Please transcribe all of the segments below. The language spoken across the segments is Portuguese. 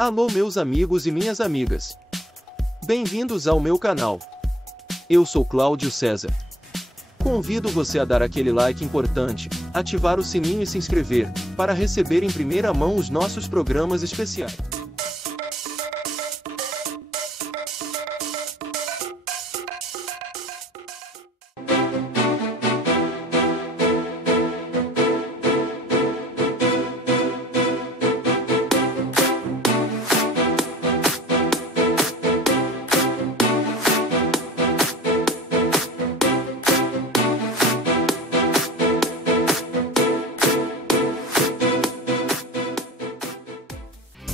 Alô meus amigos e minhas amigas. Bem-vindos ao meu canal. Eu sou Cláudio César. Convido você a dar aquele like importante, ativar o sininho e se inscrever, para receber em primeira mão os nossos programas especiais.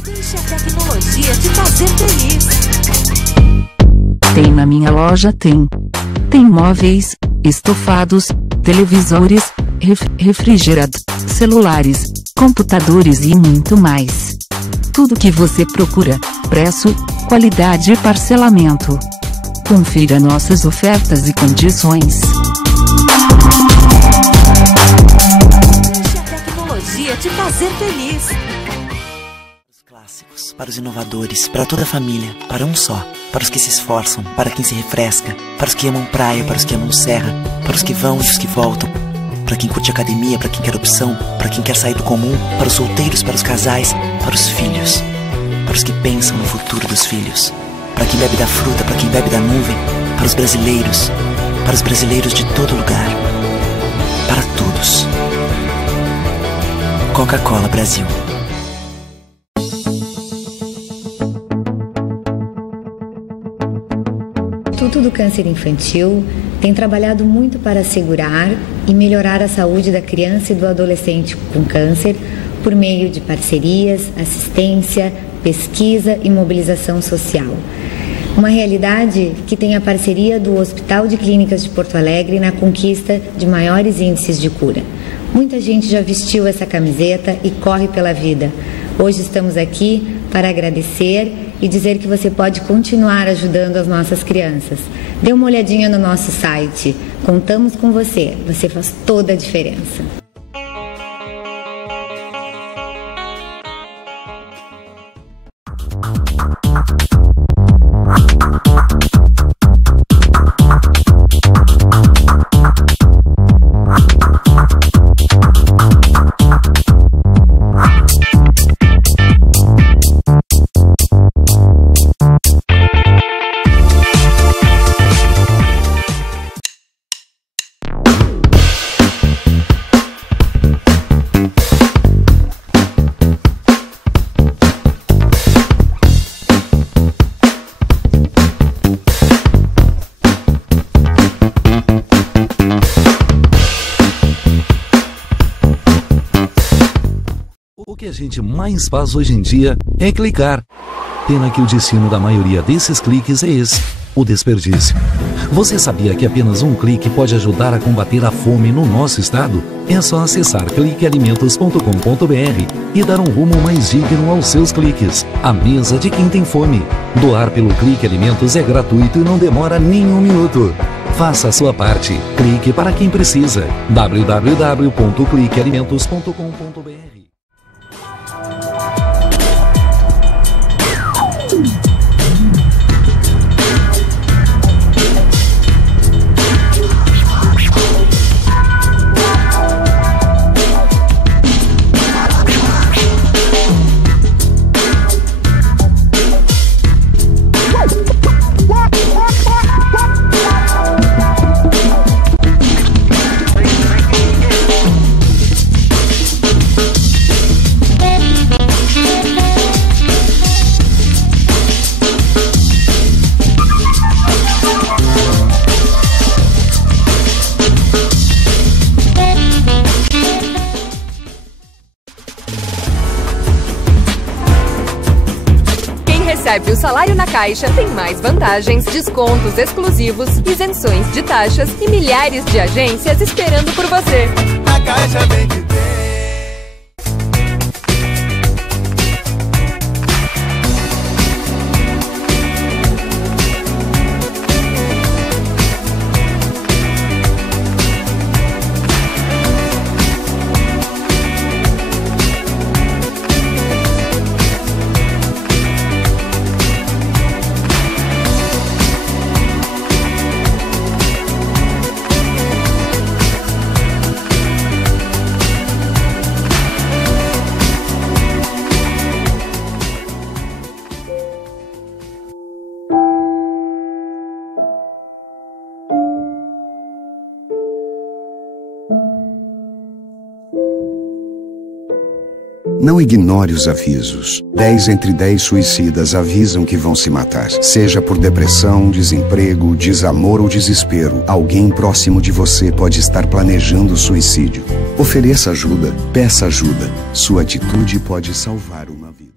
Deixe a tecnologia te fazer feliz. Tem na minha loja, tem móveis, estofados, televisores, refrigerador, celulares, computadores e muito mais. Tudo que você procura, preço, qualidade e parcelamento. Confira nossas ofertas e condições. Deixe a tecnologia te fazer feliz. Clássicos, para os inovadores, para toda a família, para um só, para os que se esforçam, para quem se refresca, para os que amam praia, para os que amam serra, para os que vão e os que voltam, para quem curte academia, para quem quer opção, para quem quer sair do comum, para os solteiros, para os casais, para os filhos, para os que pensam no futuro dos filhos, para quem bebe da fruta, para quem bebe da nuvem, para os brasileiros de todo lugar, para todos. Coca-Cola Brasil. O Instituto do Câncer Infantil tem trabalhado muito para assegurar e melhorar a saúde da criança e do adolescente com câncer por meio de parcerias, assistência, pesquisa e mobilização social. Uma realidade que tem a parceria do Hospital de Clínicas de Porto Alegre na conquista de maiores índices de cura. Muita gente já vestiu essa camiseta e corre pela vida. Hoje estamos aqui para agradecer e dizer que você pode continuar ajudando as nossas crianças. Dê uma olhadinha no nosso site. Contamos com você. Você faz toda a diferença. O que a gente mais faz hoje em dia é clicar. Pena que o destino da maioria desses cliques é esse, o desperdício. Você sabia que apenas um clique pode ajudar a combater a fome no nosso estado? É só acessar cliquealimentos.com.br e dar um rumo mais digno aos seus cliques. A mesa de quem tem fome. Doar pelo Clique Alimentos é gratuito e não demora nem um minuto. Faça a sua parte. Clique para quem precisa. www.cliquealimentos.com.br. Recebe o salário na Caixa, tem mais vantagens, descontos exclusivos, isenções de taxas e milhares de agências esperando por você. A Caixa vem que tem. Não ignore os avisos. 10 entre 10 suicidas avisam que vão se matar. Seja por depressão, desemprego, desamor ou desespero, alguém próximo de você pode estar planejando suicídio. Ofereça ajuda, peça ajuda. Sua atitude pode salvar uma vida.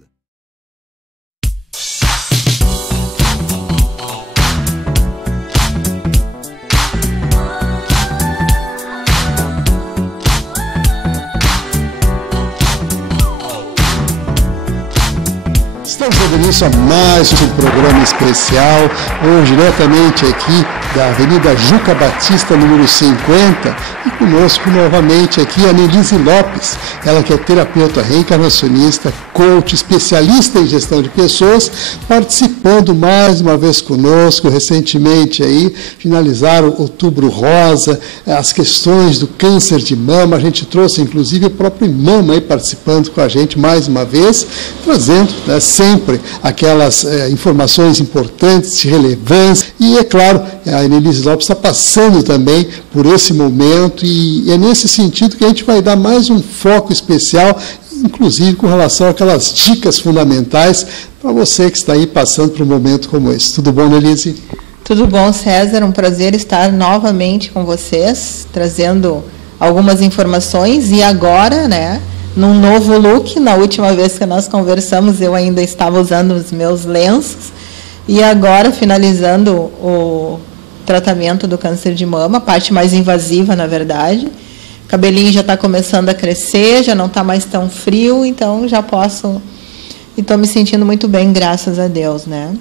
Estamos dando início a mais um programa especial, hoje diretamente aqui da Avenida Juca Batista, número 50, e conosco novamente aqui a Nelise Lopes, ela que é terapeuta reencarnacionista, coach, especialista em gestão de pessoas, participando mais uma vez conosco, recentemente aí, finalizaram o Outubro Rosa, as questões do câncer de mama, a gente trouxe inclusive o próprio Mama aí participando com a gente mais uma vez, trazendo, né, sempre aquelas informações importantes, de relevância, e é claro, a Nelise Lopes está passando também por esse momento, e é nesse sentido que a gente vai dar mais um foco especial, inclusive com relação àquelas dicas fundamentais para você que está aí passando por um momento como esse. Tudo bom, Nelise? Tudo bom, César, um prazer estar novamente com vocês, trazendo algumas informações, e agora, né, num novo look. Na última vez que nós conversamos, eu ainda estava usando os meus lenços, e agora finalizando o tratamento do câncer de mama, a parte mais invasiva, na verdade. O cabelinho já está começando a crescer, já não está mais tão frio, então já posso, e estou me sentindo muito bem, graças a Deus, né?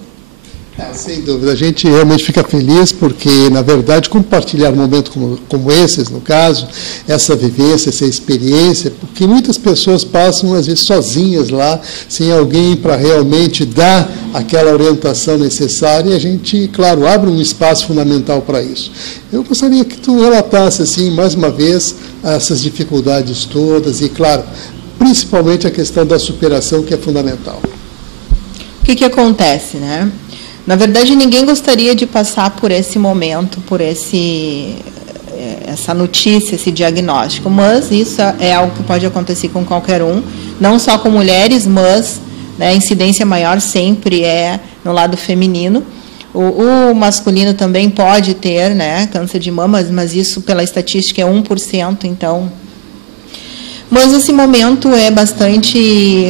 Sem dúvida, a gente realmente fica feliz porque, na verdade, compartilhar um momento como esses, no caso, essa vivência, essa experiência, porque muitas pessoas passam, às vezes, sozinhas lá, sem alguém para realmente dar aquela orientação necessária, e a gente, claro, abre um espaço fundamental para isso. Eu gostaria que tu relatasse, assim, mais uma vez, essas dificuldades todas e, claro, principalmente a questão da superação, que é fundamental. O que acontece, né? Na verdade, ninguém gostaria de passar por esse momento, por essa notícia, esse diagnóstico, mas isso é algo que pode acontecer com qualquer um, não só com mulheres, mas, né, a incidência maior sempre é no lado feminino. O masculino também pode ter, né, câncer de mama, mas isso, pela estatística, é 1%, então... Mas esse momento é bastante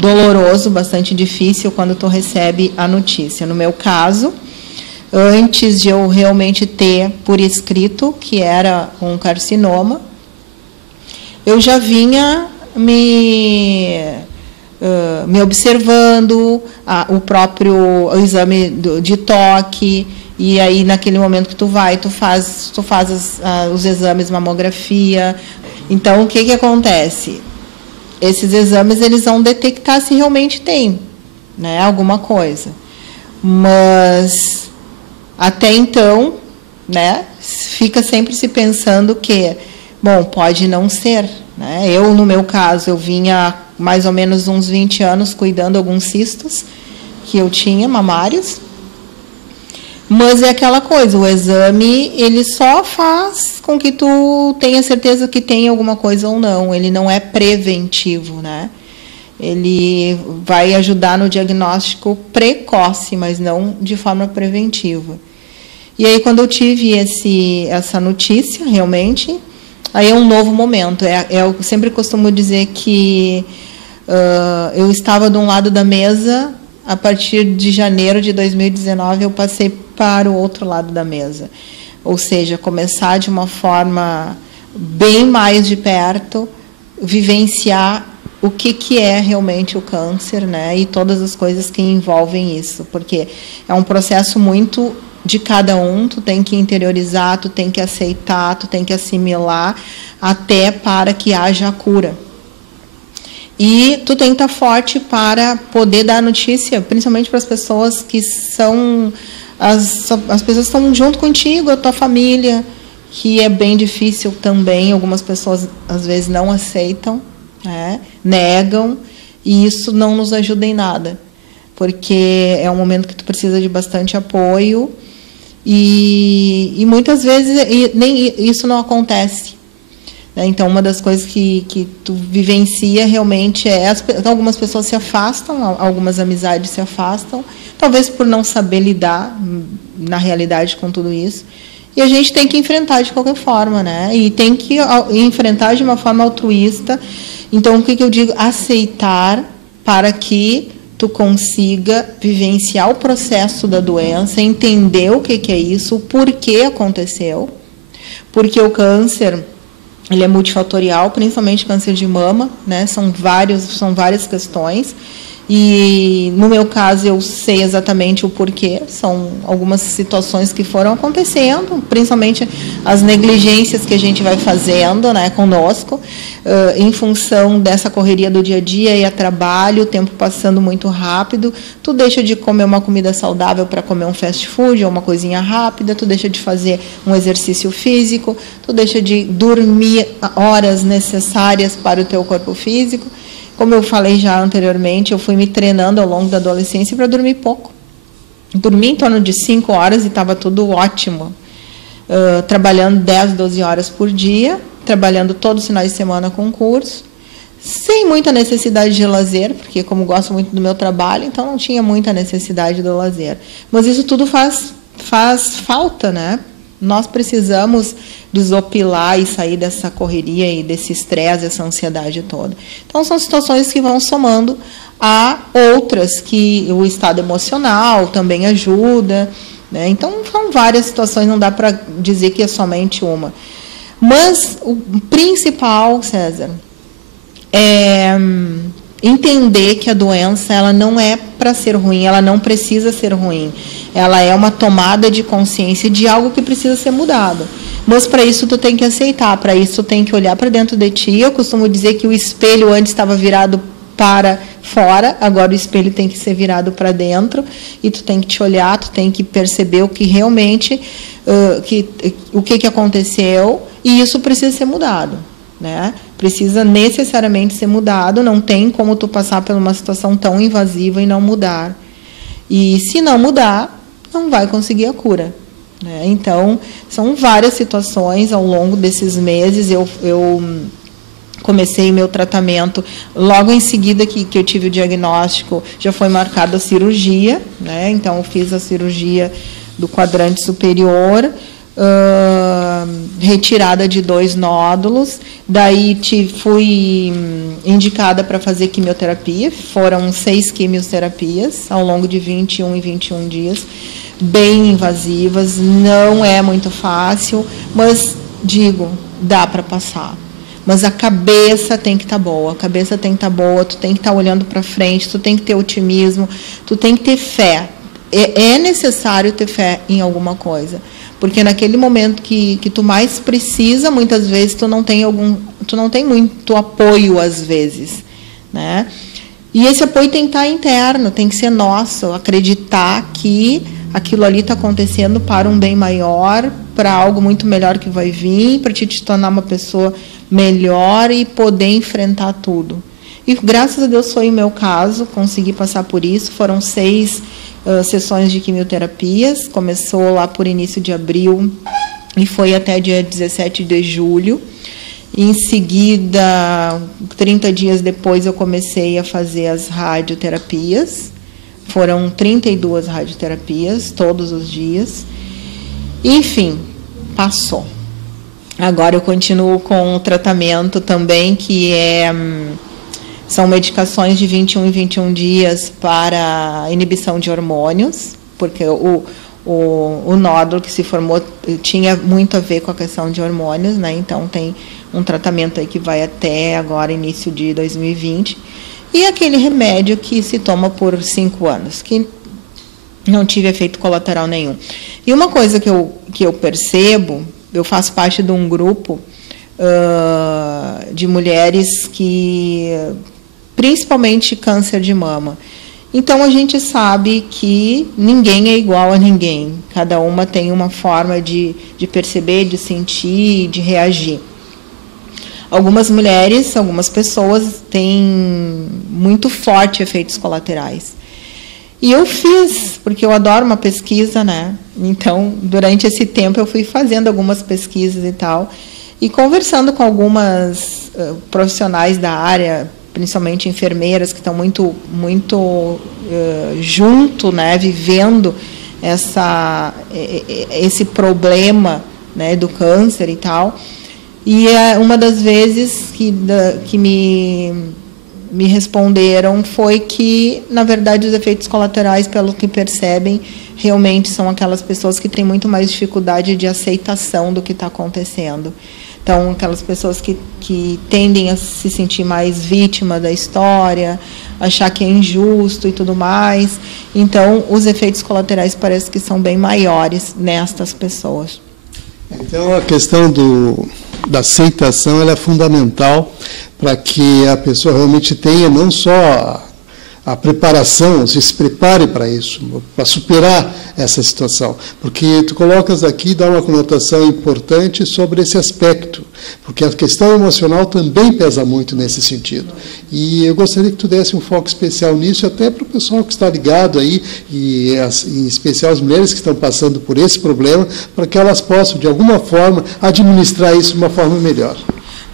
doloroso, bastante difícil quando tu recebe a notícia. No meu caso, antes de eu realmente ter por escrito que era um carcinoma, eu já vinha me observando, o próprio exame de toque, e aí naquele momento que tu faz os exames, mamografia. Então, o que acontece? Esses exames, eles vão detectar se realmente tem, né, alguma coisa. Mas, até então, né, fica sempre se pensando que, bom, pode não ser, né? Eu, no meu caso, eu vinha mais ou menos uns 20 anos cuidando de alguns cistos que eu tinha, mamários. Mas é aquela coisa, o exame, ele só faz com que tu tenha certeza que tem alguma coisa ou não. Ele não é preventivo, né? Ele vai ajudar no diagnóstico precoce, mas não de forma preventiva. E aí, quando eu tive essa notícia, realmente, aí é um novo momento. Eu sempre costumo dizer que eu estava de um lado da mesa. A partir de janeiro de 2019, eu passei para o outro lado da mesa. Ou seja, começar de uma forma bem mais de perto, vivenciar o que é realmente o câncer, né? E todas as coisas que envolvem isso. Porque é um processo muito de cada um, tu tem que interiorizar, tu tem que aceitar, tu tem que assimilar, até para que haja a cura. E tu tem que estar forte para poder dar notícia, principalmente para as pessoas que são... As pessoas que estão junto contigo, a tua família, que é bem difícil também. Algumas pessoas, às vezes, não aceitam, né? Negam, e isso não nos ajuda em nada. Porque é um momento que tu precisa de bastante apoio, e muitas vezes nem isso não acontece. né? Então, uma das coisas que tu vivencia realmente algumas pessoas se afastam, algumas amizades se afastam, talvez por não saber lidar, na realidade, com tudo isso. E a gente tem que enfrentar de qualquer forma, né? E tem que enfrentar de uma forma altruísta. Então, o que eu digo? Aceitar para que tu consiga vivenciar o processo da doença, entender o que é isso, o porquê aconteceu. Porque o câncer, ele é multifatorial, principalmente câncer de mama, né? São várias questões. E, no meu caso, eu sei exatamente o porquê. São algumas situações que foram acontecendo, principalmente as negligências que a gente vai fazendo, né, conosco, em função dessa correria do dia a dia e a trabalho, o tempo passando muito rápido. Tu deixa de comer uma comida saudável para comer um fast food ou uma coisinha rápida, tu deixa de fazer um exercício físico, tu deixa de dormir horas necessárias para o teu corpo físico. Como eu falei já anteriormente, eu fui me treinando ao longo da adolescência para dormir pouco. Dormi em torno de 5 horas e estava tudo ótimo. Trabalhando 10, 12 horas por dia, trabalhando todos os finais de semana com curso, sem muita necessidade de lazer, porque como gosto muito do meu trabalho, então não tinha muita necessidade do lazer. Mas isso tudo faz falta, né? Nós precisamos desopilar e sair dessa correria e desse estresse, essa ansiedade toda. Então, são situações que vão somando a outras, que o estado emocional também ajuda, né? Então, são várias situações, não dá para dizer que é somente uma. Mas o principal, César, é entender que a doença ela não é para ser ruim, ela não precisa ser ruim. Ela é uma tomada de consciência de algo que precisa ser mudado. Mas para isso tu tem que aceitar, para isso tu tem que olhar para dentro de ti. Eu costumo dizer que o espelho antes estava virado para fora, agora o espelho tem que ser virado para dentro, e tu tem que te olhar, tu tem que perceber o que realmente, o que aconteceu, e isso precisa ser mudado, né? Precisa necessariamente ser mudado, não tem como tu passar por uma situação tão invasiva e não mudar. E se não mudar, não vai conseguir a cura, né? Então, são várias situações ao longo desses meses. Eu comecei meu tratamento, logo em seguida que eu tive o diagnóstico, já foi marcada a cirurgia, né? Então, eu fiz a cirurgia do quadrante superior, retirada de 2 nódulos, daí fui indicada para fazer quimioterapia, foram 6 quimioterapias ao longo de 21 e 21 dias, bem invasivas, não é muito fácil, mas digo, dá para passar. Mas a cabeça tem que estar boa, tu tem que estar olhando para frente, tu tem que ter otimismo, tu tem que ter fé. É necessário ter fé em alguma coisa, porque naquele momento que tu mais precisa, muitas vezes tu não tem muito apoio às vezes, né? E esse apoio tem que estar interno, tem que ser nosso, acreditar que aquilo ali está acontecendo para um bem maior, para algo muito melhor que vai vir, para te tornar uma pessoa melhor e poder enfrentar tudo. E graças a Deus foi o meu caso, consegui passar por isso. Foram 6 sessões de quimioterapias, começou lá por início de abril e foi até dia 17 de julho. Em seguida, 30 dias depois, eu comecei a fazer as radioterapias. Foram 32 radioterapias, todos os dias. Enfim, passou. Agora eu continuo com o tratamento também, que são medicações de 21 em 21 dias para inibição de hormônios, porque o nódulo que se formou tinha muito a ver com a questão de hormônios, né? Então tem um tratamento aí que vai até agora, início de 2020. E aquele remédio que se toma por 5 anos, que não tive efeito colateral nenhum. E uma coisa que eu percebo, eu faço parte de um grupo de mulheres que, principalmente câncer de mama. Então, a gente sabe que ninguém é igual a ninguém. Cada uma tem uma forma de perceber, de sentir, de reagir. Algumas mulheres, algumas pessoas têm muito forte efeitos colaterais. E eu fiz, porque eu adoro uma pesquisa, né? Então, durante esse tempo, eu fui fazendo algumas pesquisas e tal. E conversando com algumas profissionais da área, principalmente enfermeiras que estão muito junto, né, vivendo esse problema, né, do câncer e tal. E uma das vezes que me responderam foi que, na verdade, os efeitos colaterais, pelo que percebem, realmente são aquelas pessoas que têm muito mais dificuldade de aceitação do que está acontecendo. Então, aquelas pessoas que tendem a se sentir mais vítima da história, achar que é injusto e tudo mais. Então, os efeitos colaterais parece que são bem maiores nestas pessoas. Então, a questão da aceitação ela é fundamental para que a pessoa realmente tenha não só a preparação, se prepare para isso, para superar essa situação. Porque tu colocas aqui, dá uma conotação importante sobre esse aspecto, porque a questão emocional também pesa muito nesse sentido. E eu gostaria que tu desse um foco especial nisso, até para o pessoal que está ligado aí, e em especial as mulheres que estão passando por esse problema, para que elas possam, de alguma forma, administrar isso de uma forma melhor.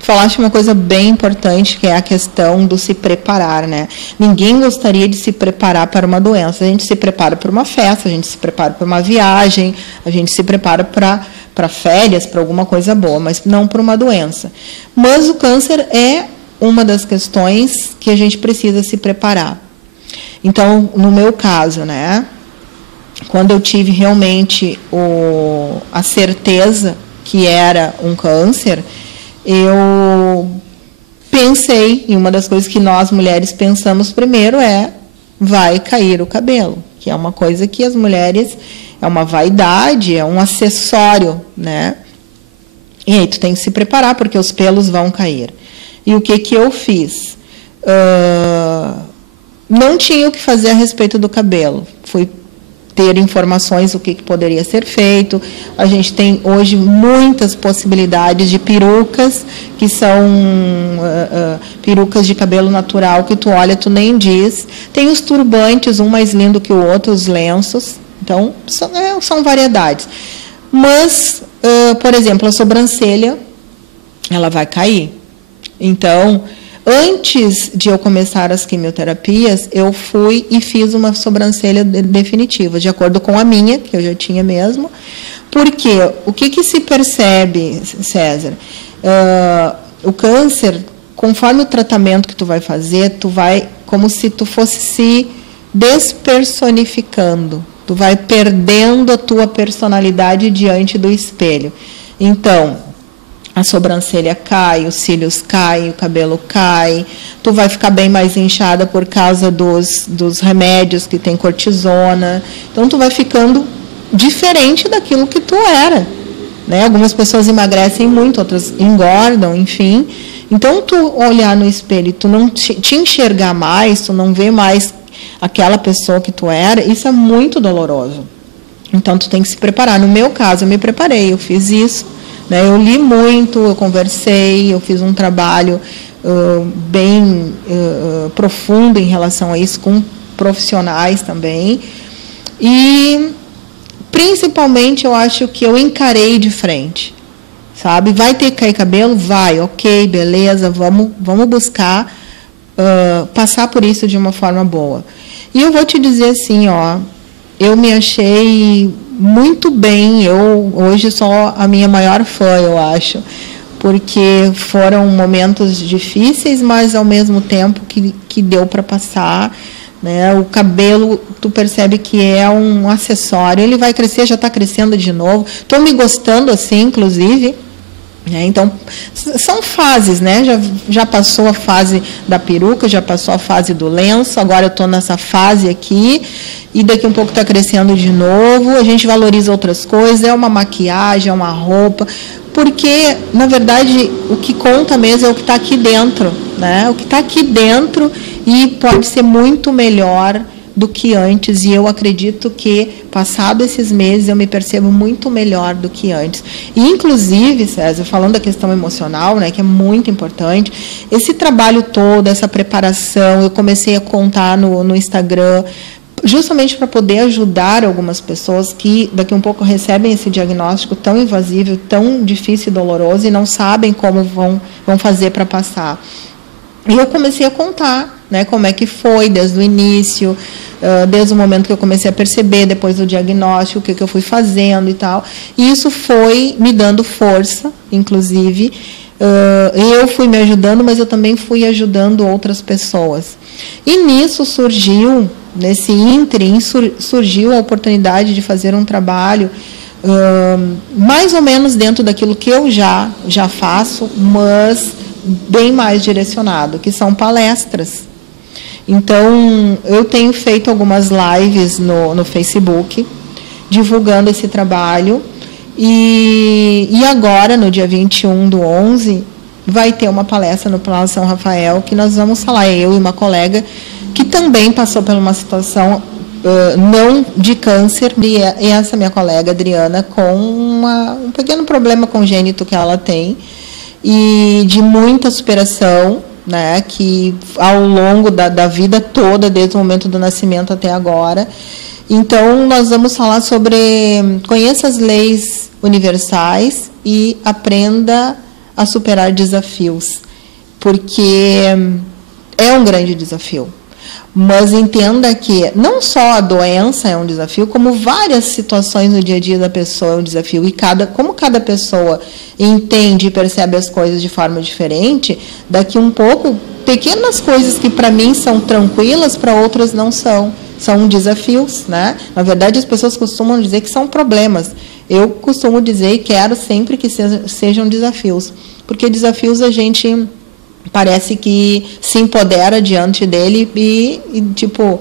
Falaste uma coisa bem importante, que é a questão do se preparar, né? Ninguém gostaria de se preparar para uma doença. A gente se prepara para uma festa, a gente se prepara para uma viagem, a gente se prepara para férias, para alguma coisa boa, mas não para uma doença. Mas o câncer é uma das questões que a gente precisa se preparar. Então, no meu caso, né? Quando eu tive realmente a certeza que era um câncer, eu pensei, e uma das coisas que nós mulheres pensamos primeiro vai cair o cabelo, que é uma coisa que as mulheres, é uma vaidade, é um acessório, né? E aí tu tem que se preparar, porque os pelos vão cair. E o que eu fiz? Não tinha o que fazer a respeito do cabelo. Fui ter informações do que poderia ser feito. A gente tem hoje muitas possibilidades de perucas, que são perucas de cabelo natural, que tu olha, tu nem diz. Tem os turbantes, um mais lindo que o outro, os lenços. Então, são variedades. Mas, por exemplo, a sobrancelha, ela vai cair. Então, antes de eu começar as quimioterapias, eu fui e fiz uma sobrancelha definitiva, de acordo com a minha, que eu já tinha mesmo. Porque o que se percebe, César? O câncer, conforme o tratamento que tu vai fazer, tu vai como se tu fosse se despersonificando. Tu vai perdendo a tua personalidade diante do espelho. Então, a sobrancelha cai, os cílios caem, o cabelo cai, tu vai ficar bem mais inchada por causa dos remédios que tem cortisona. Então, tu vai ficando diferente daquilo que tu era, né? Algumas pessoas emagrecem muito, outras engordam, enfim. Então, tu olhar no espelho e tu não te enxergar mais, tu não vê mais aquela pessoa que tu era, isso é muito doloroso. Então, tu tem que se preparar. No meu caso, eu me preparei, eu fiz isso. Eu li muito, eu conversei, eu fiz um trabalho bem profundo em relação a isso, com profissionais também. E, principalmente, eu acho que eu encarei de frente, sabe? Vai ter que cair cabelo? Vai, ok, beleza, vamos buscar passar por isso de uma forma boa. E eu vou te dizer assim, eu me achei muito bem, eu hoje sou a minha maior fã, eu acho, porque foram momentos difíceis, mas ao mesmo tempo que deu para passar, né? O cabelo, tu percebe que é um acessório, ele vai crescer, já está crescendo de novo, estou me gostando assim, inclusive, né? Então, são fases, né? Já passou a fase da peruca, já passou a fase do lenço, agora eu estou nessa fase aqui, e daqui um pouco está crescendo de novo, a gente valoriza outras coisas, é uma maquiagem, é uma roupa, porque, na verdade, o que conta mesmo é o que está aqui dentro, né? O que está aqui dentro, e pode ser muito melhor do que antes, e eu acredito que, passado esses meses, eu me percebo muito melhor do que antes. E, inclusive, César, falando da questão emocional, né, que é muito importante, esse trabalho todo, essa preparação, eu comecei a contar no Instagram, justamente para poder ajudar algumas pessoas que daqui a um pouco recebem esse diagnóstico tão invasivo, tão difícil e doloroso e não sabem como vão fazer para passar. E eu comecei a contar, né, como é que foi desde o início, desde o momento que eu comecei a perceber, depois do diagnóstico, o que eu fui fazendo e tal. E isso foi me dando força, inclusive. Eu fui me ajudando, mas eu também fui ajudando outras pessoas. E nisso surgiu, nesse ínterim, surgiu a oportunidade de fazer um trabalho mais ou menos dentro daquilo que eu já faço, mas bem mais direcionado, que são palestras. Então, eu tenho feito algumas lives no Facebook, divulgando esse trabalho, e agora, no dia 21/11, vai ter uma palestra no Palácio São Rafael, que nós vamos falar, eu e uma colega, que também passou por uma situação não de câncer, e essa minha colega, Adriana, com um pequeno problema congênito que ela tem, e de muita superação, né, que ao longo da vida toda, desde o momento do nascimento até agora. Então, nós vamos falar sobre conheça as leis universais e aprenda a superar desafios, porque é um grande desafio. Mas entenda que não só a doença é um desafio, como várias situações no dia a dia da pessoa é um desafio. E como cada pessoa entende e percebe as coisas de forma diferente, daqui um pouco, pequenas coisas que para mim são tranquilas, para outras não são. São desafios, né? Na verdade, as pessoas costumam dizer que são problemas. Eu costumo dizer e quero sempre que sejam desafios. Porque desafios a gente parece que se empodera diante dele e tipo,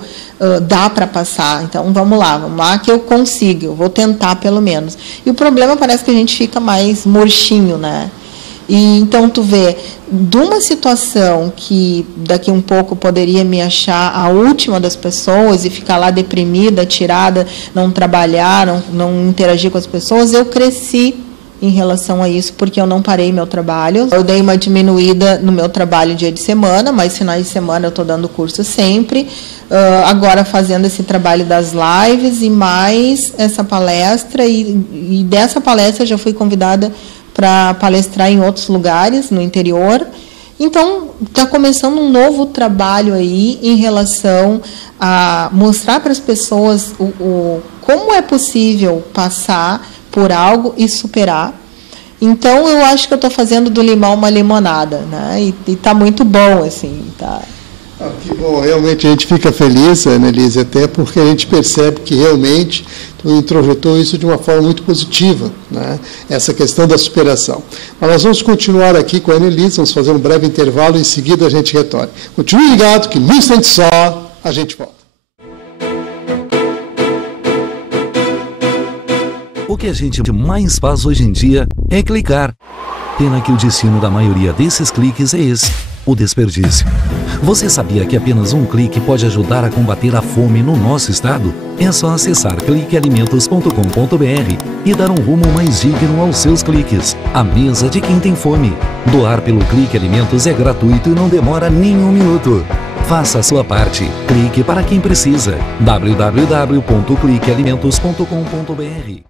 dá para passar. Então, vamos lá que eu consigo, eu vou tentar pelo menos. E o problema parece que a gente fica mais murchinho, né? E então, tu vê, de uma situação que daqui um pouco poderia me achar a última das pessoas e ficar lá deprimida, tirada, não trabalhar, não interagir com as pessoas, eu cresci em relação a isso, porque eu não parei meu trabalho. Eu dei uma diminuída no meu trabalho dia de semana, mas finais de semana eu estou dando curso sempre. Agora fazendo esse trabalho das lives e mais essa palestra. E dessa palestra eu já fui convidada para palestrar em outros lugares, no interior. Então, está começando um novo trabalho aí em relação a mostrar para as pessoas como é possível passar por algo e superar. Então, eu acho que eu estou fazendo do limão uma limonada, né? E está muito bom, assim, tá. Que bom, realmente a gente fica feliz, Annelise, até porque a gente percebe que realmente tu introjetou isso de uma forma muito positiva, né? Essa questão da superação. Mas nós vamos continuar aqui com a Annelise, vamos fazer um breve intervalo e em seguida a gente retorna. Continue ligado que num instante só a gente volta. O que a gente mais faz hoje em dia é clicar. Pena que o destino da maioria desses cliques é esse, o desperdício. Você sabia que apenas um clique pode ajudar a combater a fome no nosso estado? É só acessar cliquealimentos.com.br e dar um rumo mais digno aos seus cliques. A mesa de quem tem fome. Doar pelo Clique Alimentos é gratuito e não demora nem um minuto. Faça a sua parte. Clique para quem precisa. www.cliquealimentos.com.br.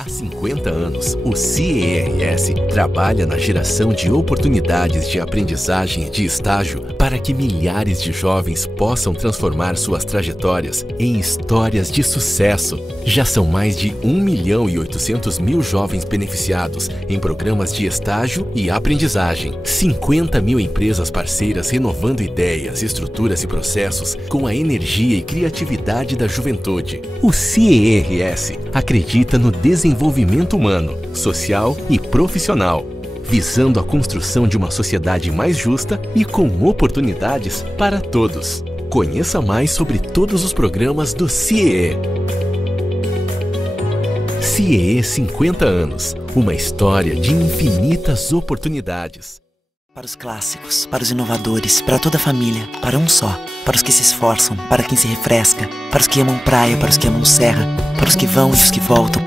Há 50 anos, o CIERS trabalha na geração de oportunidades de aprendizagem e de estágio para que milhares de jovens possam transformar suas trajetórias em histórias de sucesso. Já são mais de 1.800.000 jovens beneficiados em programas de estágio e aprendizagem. 50 mil empresas parceiras renovando ideias, estruturas e processos com a energia e criatividade da juventude. O CIERS acredita no desenvolvimento humano, social e profissional, visando a construção de uma sociedade mais justa e com oportunidades para todos. Conheça mais sobre todos os programas do CIEE. CIEE 50 anos, uma história de infinitas oportunidades. Para os clássicos, para os inovadores, para toda a família, para um só. Para os que se esforçam, para quem se refresca, para os que amam praia, para os que amam serra, para os que vão e os que voltam,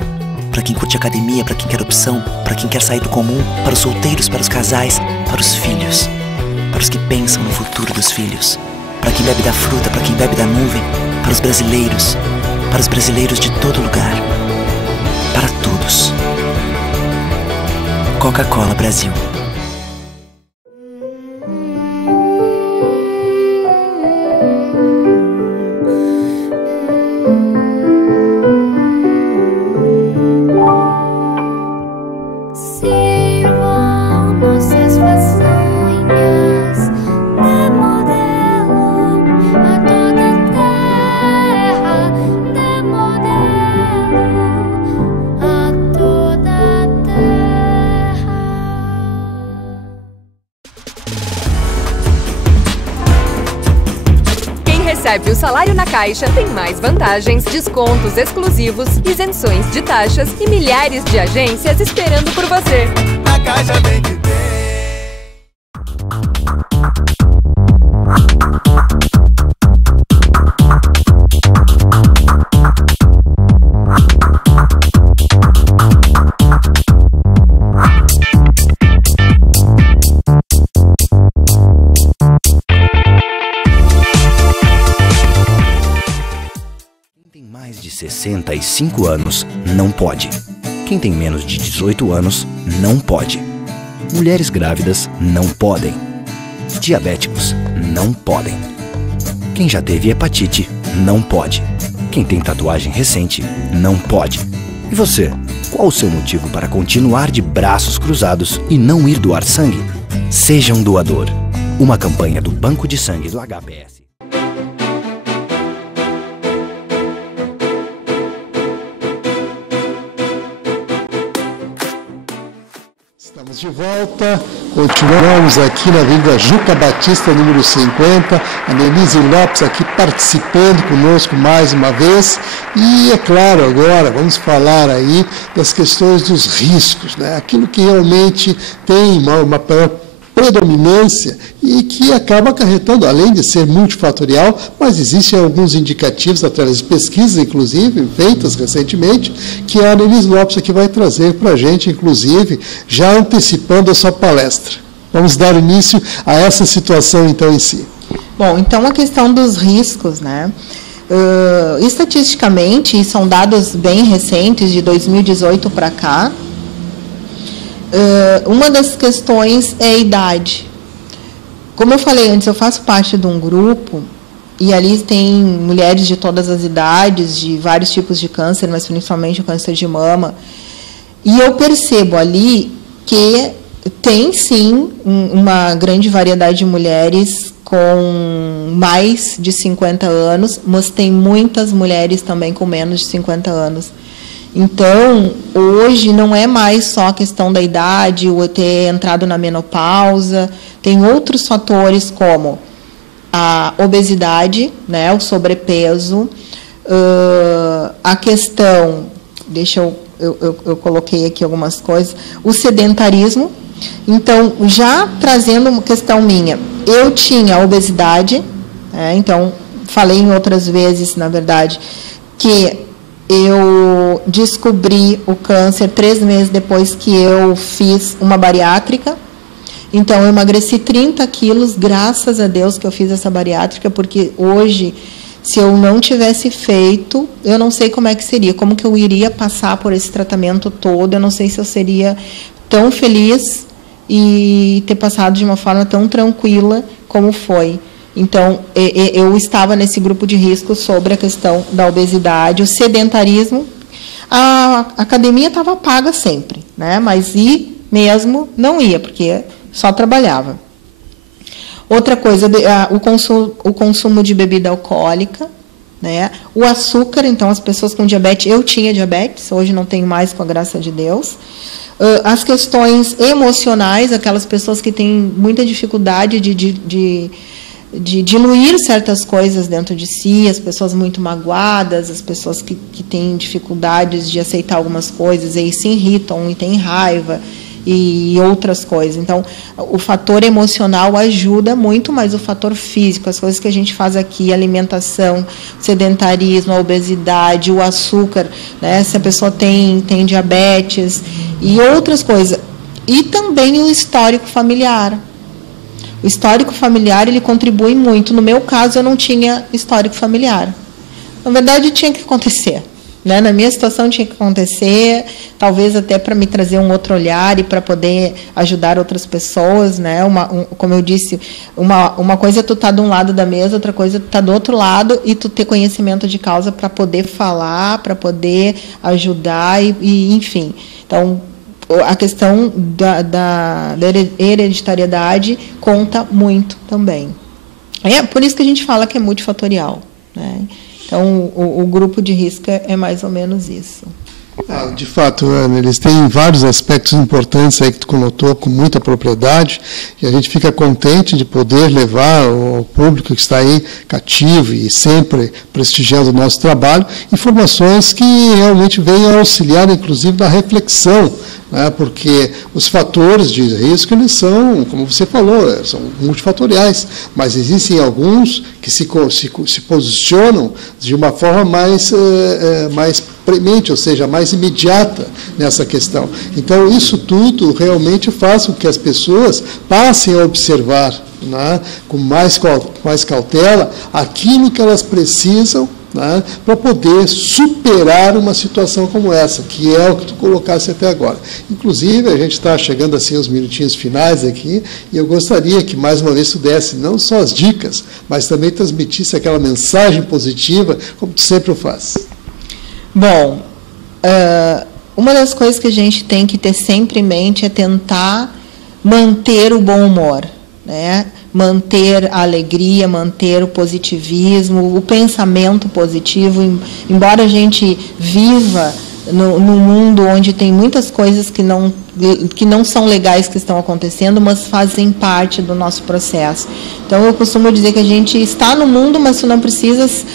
para quem curte academia, para quem quer opção, para quem quer sair do comum, para os solteiros, para os casais, para os filhos, para os que pensam no futuro dos filhos, para quem bebe da fruta, para quem bebe da nuvem, para os brasileiros de todo lugar, para todos. Coca-Cola Brasil. Recebe o salário na Caixa, tem mais vantagens, descontos exclusivos, isenções de taxas e milhares de agências esperando por você. Na Caixa vem que tem. Mais de 65 anos não pode. Quem tem menos de 18 anos não pode. Mulheres grávidas não podem. Diabéticos não podem. Quem já teve hepatite não pode. Quem tem tatuagem recente não pode. E você, qual o seu motivo para continuar de braços cruzados e não ir doar sangue? Seja um doador. Uma campanha do Banco de Sangue do HPS. Estamos de volta, continuamos aqui na Avenida Juca Batista, número 50, a Denise Lopes aqui participando conosco mais uma vez, e é claro, agora vamos falar aí das questões dos riscos, né? Aquilo que realmente tem uma predominância e que acaba acarretando, além de ser multifatorial, mas existem alguns indicativos, através de pesquisas, inclusive, feitas recentemente, que a Denise Lopes aqui vai trazer para a gente, inclusive, já antecipando a sua palestra. Vamos dar início a essa situação, então, em si. Bom, então, a questão dos riscos, né? Estatisticamente, e são dados bem recentes, de 2018 para cá, uma das questões é a idade. Como eu falei antes, eu faço parte de um grupo e ali tem mulheres de todas as idades, de vários tipos de câncer, mas principalmente o câncer de mama. E eu percebo ali que tem, sim, uma grande variedade de mulheres com mais de 50 anos, mas tem muitas mulheres também com menos de 50 anos. Então, hoje não é mais só a questão da idade, o ter entrado na menopausa, tem outros fatores como a obesidade, né, o sobrepeso, a questão, eu coloquei aqui algumas coisas, o sedentarismo. Então, já trazendo uma questão minha, eu tinha obesidade, então, falei em outras vezes, na verdade, que eu descobri o câncer 3 meses depois que eu fiz uma bariátrica. Então, eu emagreci 30 quilos, graças a Deus que eu fiz essa bariátrica, porque hoje, se eu não tivesse feito, eu não sei como é que seria, como que eu iria passar por esse tratamento todo, eu não sei se eu seria tão feliz e ter passado de uma forma tão tranquila como foi. Então, eu estava nesse grupo de risco sobre a questão da obesidade, o sedentarismo. A academia estava paga sempre, né? Mas ir mesmo não ia, porque só trabalhava. Outra coisa, o consumo de bebida alcoólica, né? O açúcar, então, as pessoas com diabetes, eu tinha diabetes, hoje não tenho mais, com a graça de Deus. As questões emocionais, aquelas pessoas que têm muita dificuldade de diluir certas coisas dentro de si, as pessoas muito magoadas, as pessoas que têm dificuldades de aceitar algumas coisas e se irritam e têm raiva e outras coisas. Então, o fator emocional ajuda muito, mas o fator físico, as coisas que a gente faz aqui, alimentação, sedentarismo, a obesidade, o açúcar, né, se a pessoa tem diabetes e outras coisas. E também o histórico familiar. O histórico familiar, ele contribui muito. No meu caso, eu não tinha histórico familiar. Na verdade, tinha que acontecer. Né? Na minha situação tinha que acontecer, talvez até para me trazer um outro olhar e para poder ajudar outras pessoas, né? Como eu disse, uma coisa é tu estar de um lado da mesa, outra coisa é tu estar do outro lado e tu ter conhecimento de causa para poder falar, para poder ajudar e enfim. Então, a questão da hereditariedade conta muito também. É por isso que a gente fala que é multifatorial, né? Então, o grupo de risco é mais ou menos isso. De fato, Ana, eles têm vários aspectos importantes aí que tu conotou com muita propriedade, e a gente fica contente de poder levar ao público que está aí cativo e sempre prestigiando o nosso trabalho, informações que realmente venham auxiliar, inclusive, na reflexão, né, porque os fatores de risco, eles são, como você falou, são multifatoriais, mas existem alguns que se posicionam de uma forma mais premente, ou seja, mais imediata nessa questão. Então, isso tudo realmente faz com que as pessoas passem a observar, né, com mais cautela aquilo que elas precisam, né, para poder superar uma situação como essa, que é o que tu colocasse até agora. Inclusive, a gente está chegando assim aos minutinhos finais aqui, e eu gostaria que, mais uma vez, tu desse não só as dicas, mas também transmitisse aquela mensagem positiva, como tu sempre o faz. Bom, uma das coisas que a gente tem que ter sempre em mente é tentar manter o bom humor, né? Manter a alegria, manter o positivismo, o pensamento positivo. Embora a gente viva no mundo onde tem muitas coisas que não são legais que estão acontecendo, mas fazem parte do nosso processo. Então, eu costumo dizer que a gente está no mundo, mas tu não precisas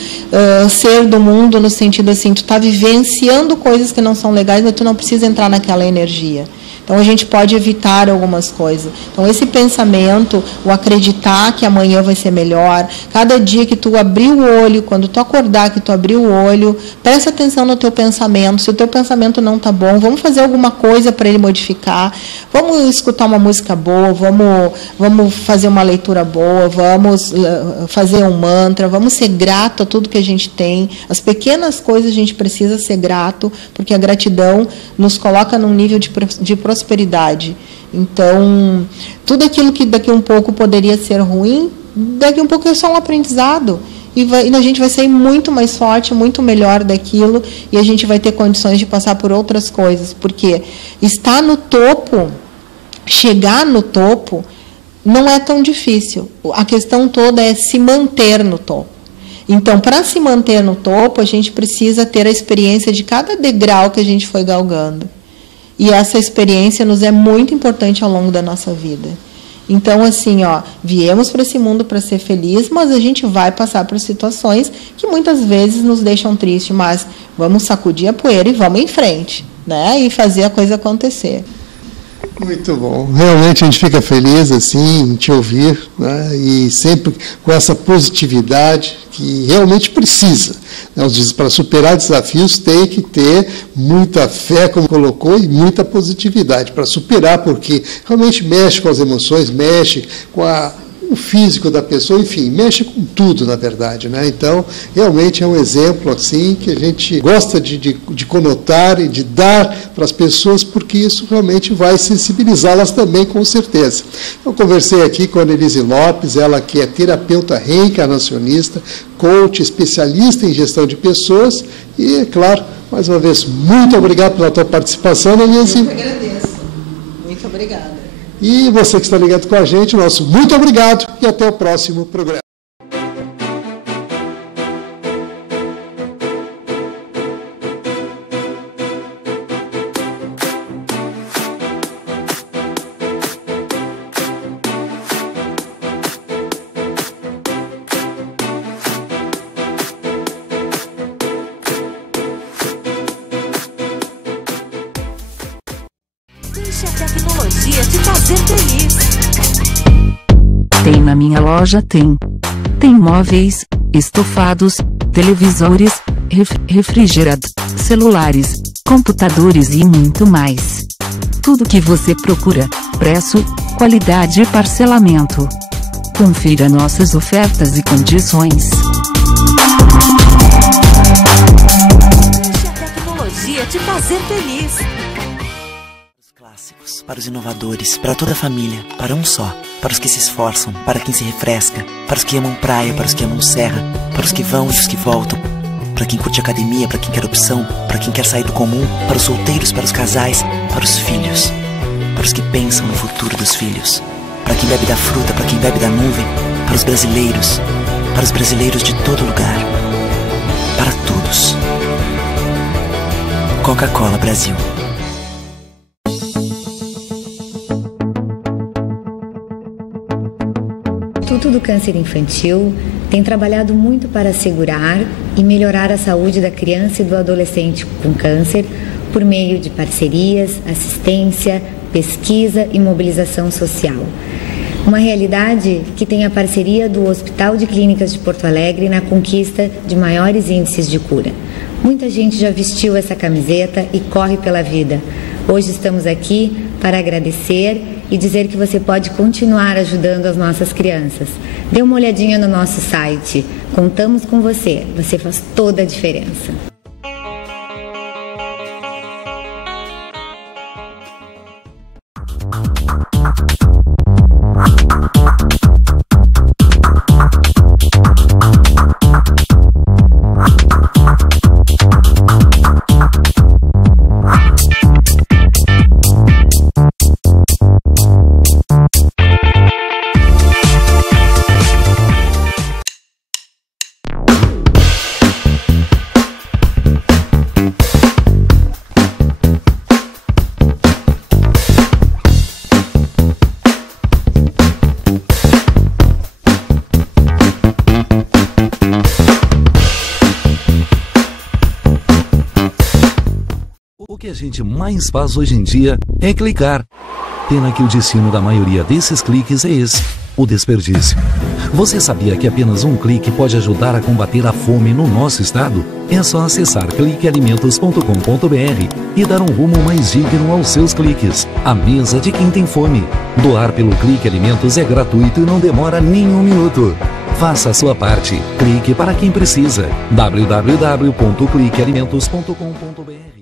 ser do mundo no sentido assim, tu está vivenciando coisas que não são legais, mas tu não precisa entrar naquela energia. Então, a gente pode evitar algumas coisas. Então, esse pensamento, o acreditar que amanhã vai ser melhor, cada dia que tu abrir o olho, quando tu acordar que tu abrir o olho, presta atenção no teu pensamento. Se o teu pensamento não está bom, vamos fazer alguma coisa para ele modificar. Vamos escutar uma música boa, vamos fazer uma leitura boa, vamos fazer um mantra, vamos ser grato a tudo que a gente tem. As pequenas coisas a gente precisa ser grato, porque a gratidão nos coloca num nível de prosperidade. Então, tudo aquilo que daqui a um pouco poderia ser ruim, daqui a um pouco é só um aprendizado. E a gente vai sair muito mais forte, muito melhor daquilo, e a gente vai ter condições de passar por outras coisas. Porque estar no topo, chegar no topo, não é tão difícil. A questão toda é se manter no topo. Então, para se manter no topo, a gente precisa ter a experiência de cada degrau que a gente foi galgando. E essa experiência nos é muito importante ao longo da nossa vida. Então, assim, viemos para esse mundo para ser feliz, mas a gente vai passar por situações que muitas vezes nos deixam tristes, mas vamos sacudir a poeira e vamos em frente, né? E fazer a coisa acontecer. Muito bom. Realmente a gente fica feliz assim em te ouvir, né? E sempre com essa positividade que realmente precisa. Para superar desafios tem que ter muita fé, como colocou, e muita positividade para superar, porque realmente mexe com as emoções, mexe com o físico da pessoa, enfim, mexe com tudo, na verdade, né? Então, realmente é um exemplo assim que a gente gosta de conotar e de dar para as pessoas, porque isso realmente vai sensibilizá-las também, com certeza. Eu conversei aqui com a Annelise Lopes, ela que é terapeuta reencarnacionista, coach, especialista em gestão de pessoas, e, é claro, mais uma vez, muito obrigado pela tua participação, Annelise. Eu que agradeço. Muito obrigada. E você que está ligado com a gente, nosso muito obrigado e até o próximo programa. Deixe a tecnologia tecnologia te fazer feliz. Tem na minha loja, tem. Tem móveis, estofados, televisores, refrigerador, celulares, computadores e muito mais. Tudo que você procura, preço, qualidade e parcelamento. Confira nossas ofertas e condições. Deixe a tecnologia te fazer feliz. Clássicos, para os inovadores, para toda a família, para um só. Para os que se esforçam, para quem se refresca, para os que amam praia, para os que amam serra, para os que vão e os que voltam, para quem curte academia, para quem quer opção, para quem quer sair do comum, para os solteiros, para os casais, para os filhos, para os que pensam no futuro dos filhos, para quem bebe da fruta, para quem bebe da nuvem, para os brasileiros de todo lugar, para todos. Coca-Cola Brasil. O Instituto do Câncer Infantil tem trabalhado muito para assegurar e melhorar a saúde da criança e do adolescente com câncer por meio de parcerias, assistência, pesquisa e mobilização social. Uma realidade que tem a parceria do Hospital de Clínicas de Porto Alegre na conquista de maiores índices de cura. Muita gente já vestiu essa camiseta e corre pela vida. Hoje estamos aqui para agradecer e dizer que você pode continuar ajudando as nossas crianças. Dê uma olhadinha no nosso site. Contamos com você. Você faz toda a diferença. O que a gente mais faz hoje em dia é clicar. Pena que o destino da maioria desses cliques é esse, o desperdício. Você sabia que apenas um clique pode ajudar a combater a fome no nosso estado? É só acessar cliquealimentos.com.br e dar um rumo mais digno aos seus cliques. A mesa de quem tem fome. Doar pelo Clique Alimentos é gratuito e não demora nem um minuto. Faça a sua parte. Clique para quem precisa. www.cliquealimentos.com.br.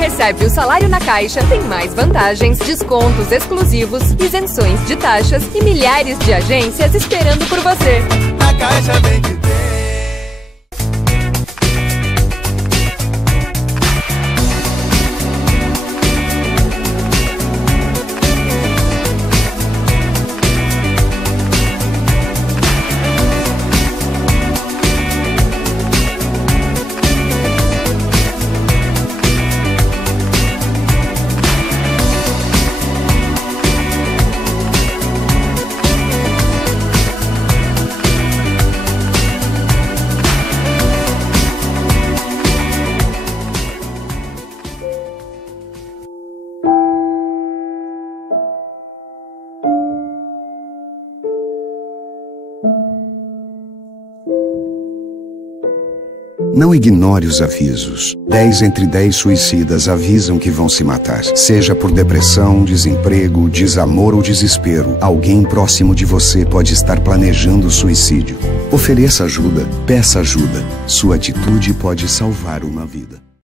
Recebe o salário na Caixa, tem mais vantagens, descontos exclusivos, isenções de taxas e milhares de agências esperando por você. Na Caixa vem que tem. Não ignore os avisos. 10 entre 10 suicidas avisam que vão se matar. Seja por depressão, desemprego, desamor ou desespero, alguém próximo de você pode estar planejando suicídio. Ofereça ajuda, peça ajuda. Sua atitude pode salvar uma vida.